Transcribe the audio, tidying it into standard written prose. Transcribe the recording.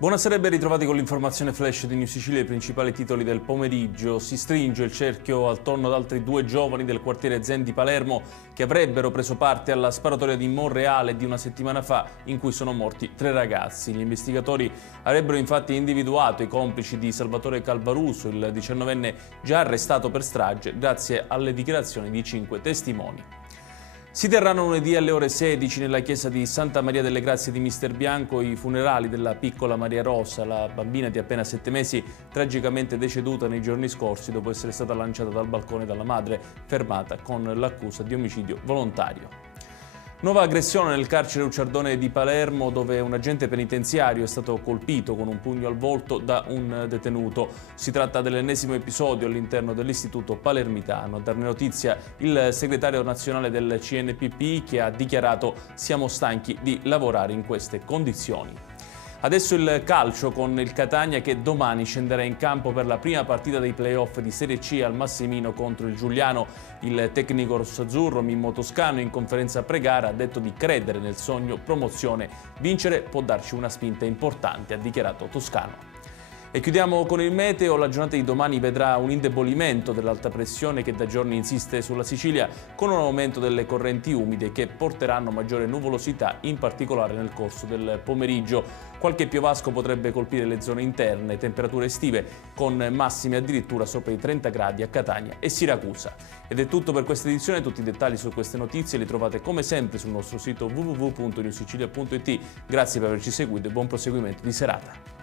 Buonasera e ben ritrovati con l'informazione flash di New Sicilia. I principali titoli del pomeriggio. Si stringe il cerchio attorno ad altri due giovani del quartiere Zen di Palermo che avrebbero preso parte alla sparatoria di Monreale di una settimana fa in cui sono morti 3 ragazzi. Gli investigatori avrebbero infatti individuato i complici di Salvatore Calvaruso, il 19enne già arrestato per strage, grazie alle dichiarazioni di 5 testimoni. Si terranno lunedì alle ore 16 nella chiesa di Santa Maria delle Grazie di Mister Bianco i funerali della piccola Maria Rosa, la bambina di appena 7 mesi, tragicamente deceduta nei giorni scorsi dopo essere stata lanciata dal balcone dalla madre, fermata con l'accusa di omicidio volontario. Nuova aggressione nel carcere Ucciardone di Palermo, dove un agente penitenziario è stato colpito con un pugno al volto da un detenuto. Si tratta dell'ennesimo episodio all'interno dell'istituto palermitano. A darne notizia il segretario nazionale del CNPP, che ha dichiarato: siamo stanchi di lavorare in queste condizioni. Adesso il calcio con il Catania che domani scenderà in campo per la prima partita dei play-off di Serie C al Massimino contro il Giuliano. Il tecnico rossazzurro Mimmo Toscano in conferenza pre-gara ha detto di credere nel sogno promozione. Vincere può darci una spinta importante, ha dichiarato Toscano. E chiudiamo con il meteo. La giornata di domani vedrà un indebolimento dell'alta pressione che da giorni insiste sulla Sicilia, con un aumento delle correnti umide che porteranno maggiore nuvolosità, in particolare nel corso del pomeriggio. Qualche piovasco potrebbe colpire le zone interne, temperature estive con massime addirittura sopra i 30 gradi a Catania e Siracusa. Ed è tutto per questa edizione. Tutti i dettagli su queste notizie li trovate come sempre sul nostro sito www.newsicilia.it. Grazie per averci seguito e buon proseguimento di serata.